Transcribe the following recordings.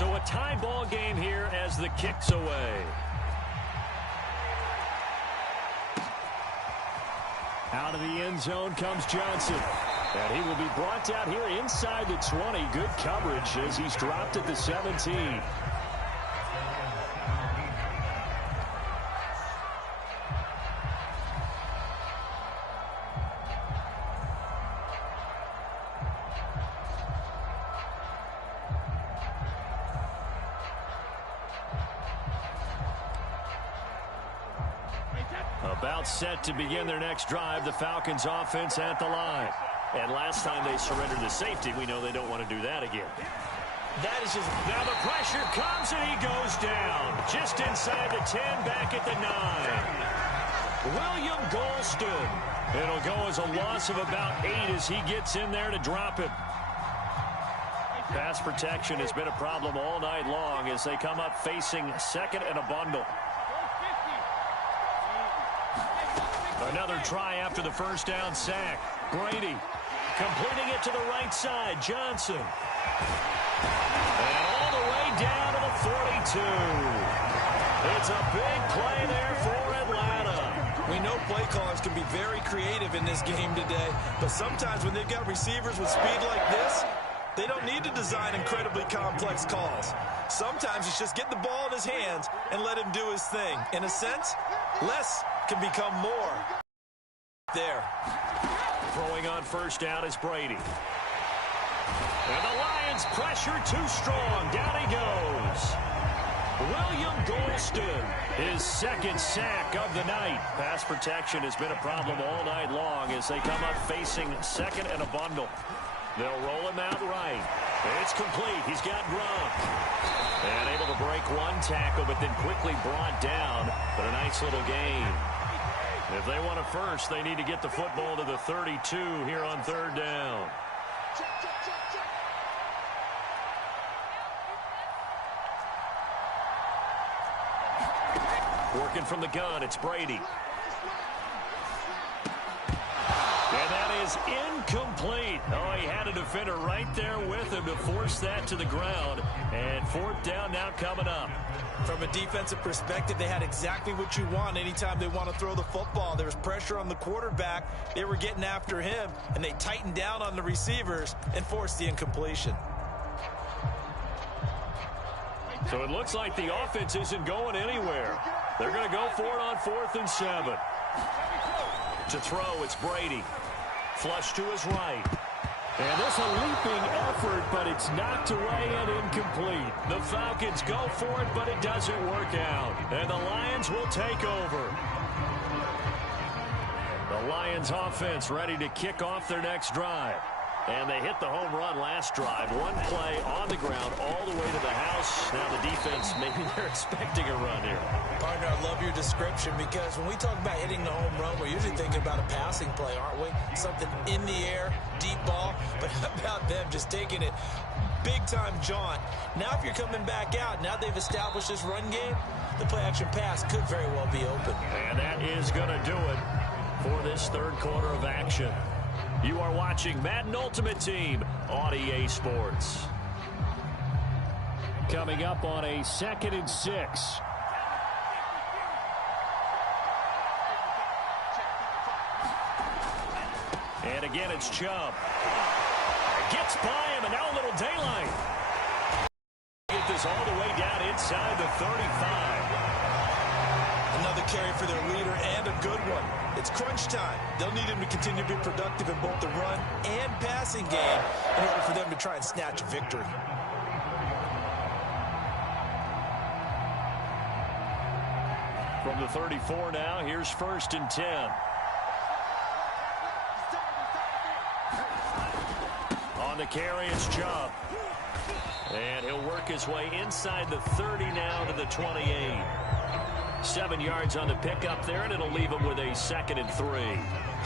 So a tie ball game here as the kick's away. Out of the end zone comes Johnson. And he will be brought down here inside the 20. Good coverage as he's dropped at the 17. About set to begin their next drive, the Falcons offense at the line. And last time they surrendered the safety, we know they don't want to do that again. That is just... Now the pressure comes and he goes down. Just inside the 10, back at the 9. William Golston. It'll go as a loss of about 8 as he gets in there to drop him. Pass protection has been a problem all night long as they come up facing second and a bundle. Another try after the first down sack. Brady completing it to the right side. Johnson. And all the way down to the 42. It's a big play there for Atlanta. We know play callers can be very creative in this game today, but sometimes when they've got receivers with speed like this, they don't need to design incredibly complex calls. Sometimes it's just get the ball in his hands and let him do his thing. In a sense, less can become more. There. Throwing on first down is Brady. And the Lions pressure too strong. Down he goes. William Golston, his second sack of the night. Pass protection has been a problem all night long as they come up facing second and a bundle. They'll roll him out right. It's complete. He's got Gronk. And able to break one tackle, but then quickly brought down. But a nice little gain. If they want a first, they need to get the football to the 32 here on third down. Working from the gun, it's Brady. And that is incomplete. Oh, he had a defender right there with him to force that to the ground. And fourth down now coming up. From a defensive perspective, they had exactly what you want anytime they want to throw the football. There was pressure on the quarterback. They were getting after him, and they tightened down on the receivers and forced the incompletion. So it looks like the offense isn't going anywhere. They're going to go for it on 4th and 7. To throw, it's Brady. Flush to his right. And there's a leaping effort, but it's knocked away and incomplete. The Falcons go for it, but it doesn't work out. And the Lions will take over. The Lions offense ready to kick off their next drive. And they hit the home run last drive. One play on the ground all the way to the house. Now the defense, maybe they're expecting a run here. Partner, I love your description because when we talk about hitting the home run, we're usually thinking about a passing play, aren't we? Something in the air, deep ball. But how about them just taking it big-time jaunt? Now if you're coming back out, now they've established this run game, the play-action pass could very well be open. And that is going to do it for this third quarter of action. You are watching Madden Ultimate Team on EA Sports. Coming up on a 2nd and 6. And again, it's Chubb. Gets by him, and now a little daylight. Get this all the way down inside the 35. Another carry for their leader and a good one. It's crunch time. They'll need him to continue to be productive in both the run and passing game in order for them to try and snatch a victory. From the 34 now, here's 1st and 10. On the carry, it's Chubb. And he'll work his way inside the 30 now to the 28. 7 yards on the pickup there, and it'll leave him with a 2nd and 3.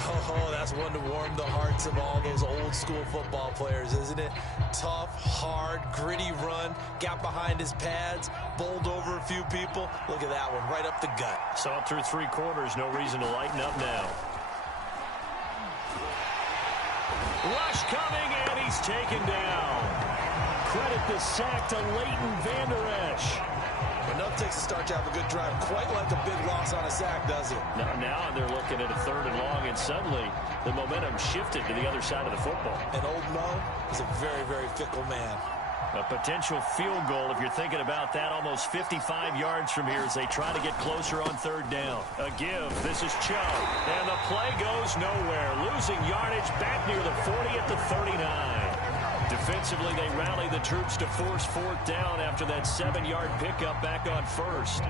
Oh, that's one to warm the hearts of all those old-school football players, isn't it? Tough, hard, gritty run, got behind his pads, bowled over a few people. Look at that one, right up the gut. Saw it through 3 quarters, no reason to lighten up now. Rush coming, and he's taken down. credit the sack to Leighton Vander Esch. Enough takes a start to have a good drive. Quite like a big loss on a sack, does it? Now they're looking at a 3rd and long, and suddenly the momentum shifted to the other side of the football. And old Mo is a very, very fickle man. A potential field goal, if you're thinking about that, almost 55 yards from here as they try to get closer on 3rd down. A give. This is Chubb. And the play goes nowhere. Losing yardage back near the 40 at the 39. Defensively, they rally the troops to force 4th down after that 7-yard pickup back on 1st.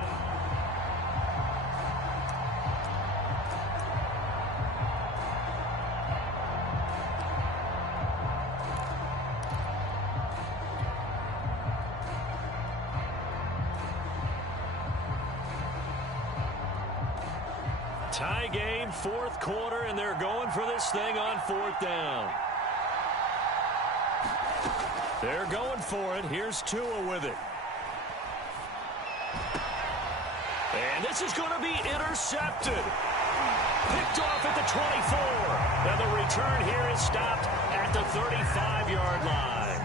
Tie game, 4th quarter, and they're going for this thing on 4th down. They're going for it. Here's Tua with it. And this is going to be intercepted. Picked off at the 24. And the return here is stopped at the 35-yard line.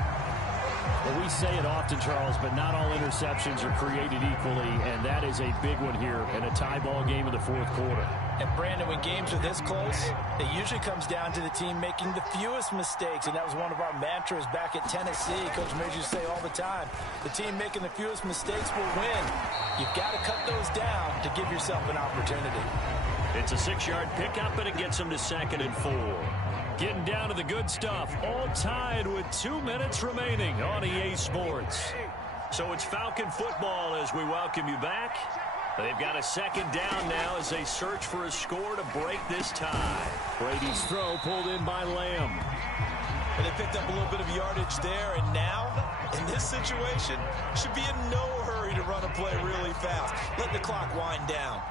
Well, we say it often, Charles, but not all interceptions are created equally, and that is a big one here in a tie ball game in the 4th quarter. And Brandon, when games are this close, it usually comes down to the team making the fewest mistakes, and that was one of our mantras back at Tennessee. Coach Mears used to say all the time, the team making the fewest mistakes will win. You've got to cut those down to give yourself an opportunity. It's a 6-yard pickup, and it gets them to 2nd and 4. Getting down to the good stuff, all tied with 2 minutes remaining on EA Sports. So it's Falcon football as we welcome you back. They've got a 2nd down now as they search for a score to break this tie. Brady's throw pulled in by Lamb. And they picked up a little bit of yardage there, and now, in this situation, should be in no hurry to run a play really fast. Let the clock wind down.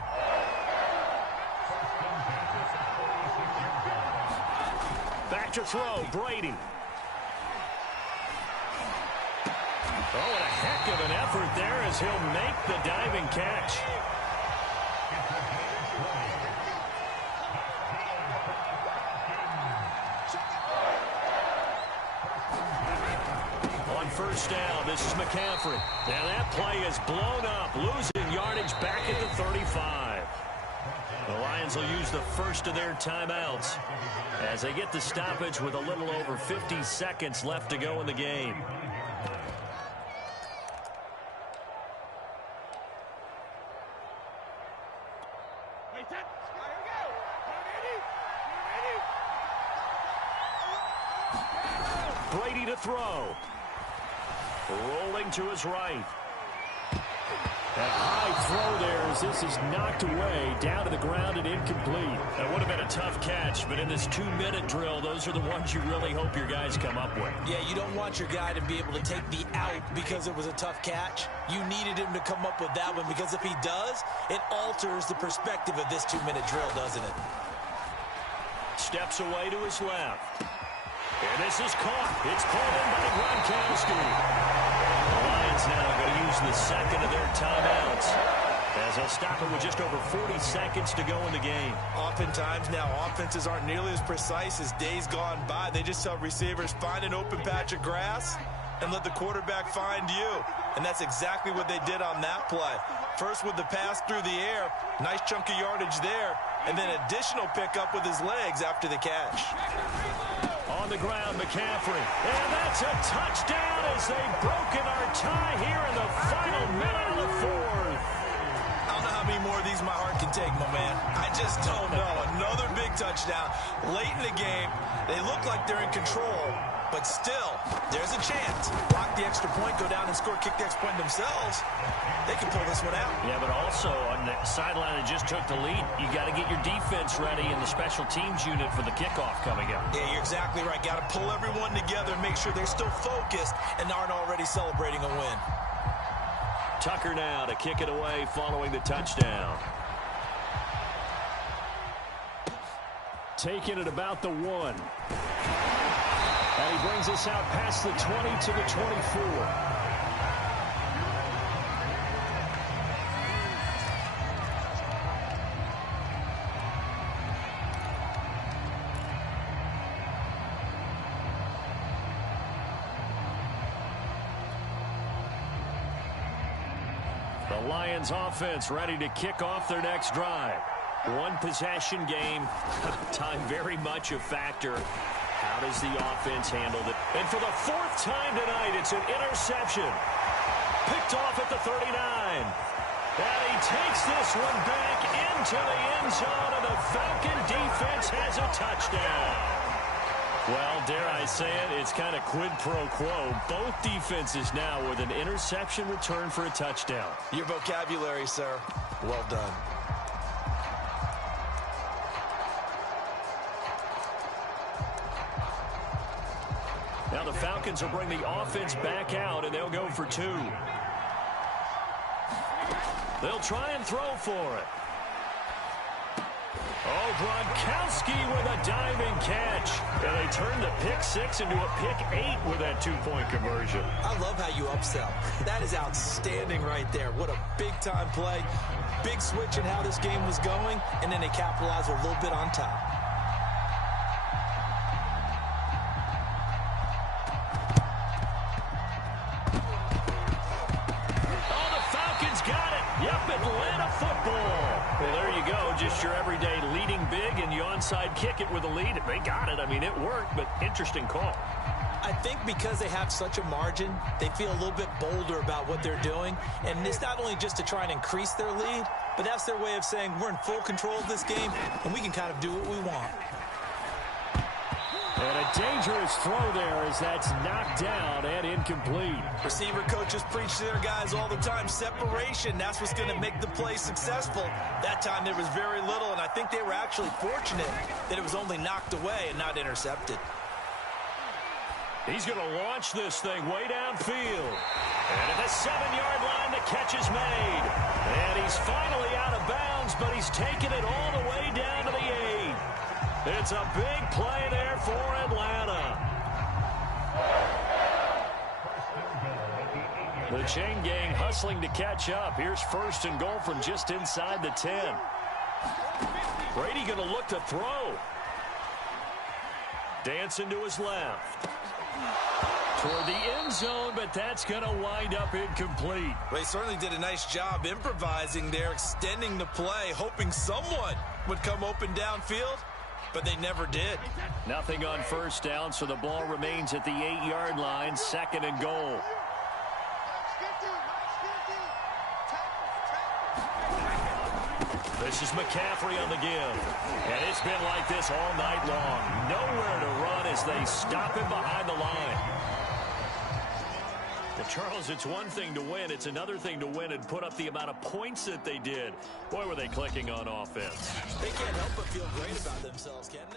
Back to throw, Brady. Oh, and a heck of an effort there as he'll make the diving catch. On 1st down, this is McCaffrey. Now that play is blown up, losing yardage back at the 35. The Lions will use the first of their timeouts as they get the stoppage with a little over 50 seconds left to go in the game. Brady to throw. Rolling to his right. That high throw there as this is knocked away, down to the ground and incomplete. That would have been a tough catch, but in this 2-minute drill, those are the ones you really hope your guys come up with. Yeah, you don't want your guy to be able to take the out because it was a tough catch. You needed him to come up with that one because if he does, it alters the perspective of this 2-minute drill, doesn't it? Steps away to his left. And this is caught. It's pulled in by Gronkowski. The Lions now going to use the 2nd of their timeouts as they'll stop it with just over 40 seconds to go in the game. Oftentimes now offenses aren't nearly as precise as days gone by. They just tell receivers, find an open patch of grass and let the quarterback find you. And that's exactly what they did on that play. First with the pass through the air, nice chunk of yardage there, and then additional pickup with his legs after the catch. On the ground, McCaffrey. And that's a touchdown as they've broken our tie here in the final minute of the 4th. I don't know how many more of these my heart can take, my man. I just don't know. Another big touchdown late in the game. They look like they're in control, but still, there's a chance. Block the extra point, go down and score, kick the extra point themselves. They can pull this one out. Yeah, but also on the sideline that just took the lead, you got to get your defense ready in the special teams unit for the kickoff coming up. Yeah, you're exactly right. Got to pull everyone together and make sure they're still focused and aren't already celebrating a win. Tucker now to kick it away following the touchdown. Taking it about the 1. And he brings us out past the 20 to the 24. The Lions offense ready to kick off their next drive. One possession game. Time very much a factor. How does the offense handle it? And for the fourth time tonight, it's an interception. Picked off at the 39. And he takes this one back into the end zone, and the Falcon defense has a touchdown. Well, dare I say it, it's kind of quid pro quo. Both defenses now with an interception return for a touchdown. Your vocabulary, sir. Well done. Now the Falcons will bring the offense back out, and they'll go for two. They'll try and throw for it. Oh, Gronkowski with a diving catch. And they turn the pick six into a pick 8 with that two-point conversion. I love how you upsell. That is outstanding right there. What a big-time play. Big switch in how this game was going, and then they capitalize a little bit on top. Oh, the Falcons got it. Yep, Atlanta football. Well, there you go. Just your everyday leading big, and you onside kick it with a lead. They got it. I mean, it worked, but interesting call. I think because they have such a margin, they feel a little bit bolder about what they're doing. And it's not only just to try and increase their lead, but that's their way of saying we're in full control of this game, and we can kind of do what we want. And a dangerous throw there as that's knocked down and incomplete. Receiver coaches preach to their guys all the time. Separation, that's what's going to make the play successful. That time there was very little, and I think they were actually fortunate that it was only knocked away and not intercepted. He's going to launch this thing way downfield. And at the 7-yard line, the catch is made. And he's finally out of bounds, but he's taken it all the way down to the 8. It's a big play there for Atlanta. The chain gang hustling to catch up. Here's first and goal from just inside the 10. Brady going to look to throw. Dancing to his left. Toward the end zone, but that's going to wind up incomplete. They certainly did a nice job improvising there, extending the play, hoping someone would come open downfield, but they never did. Nothing on first down, so the ball remains at the 8-yard line, second and goal. This is McCaffrey on the give. And it's been like this all night long. Nowhere to run as they stop him behind the line. Well, Charles, it's one thing to win. It's another thing to win and put up the amount of points that they did. Boy, were they clicking on offense. They can't help but feel great about themselves, can they?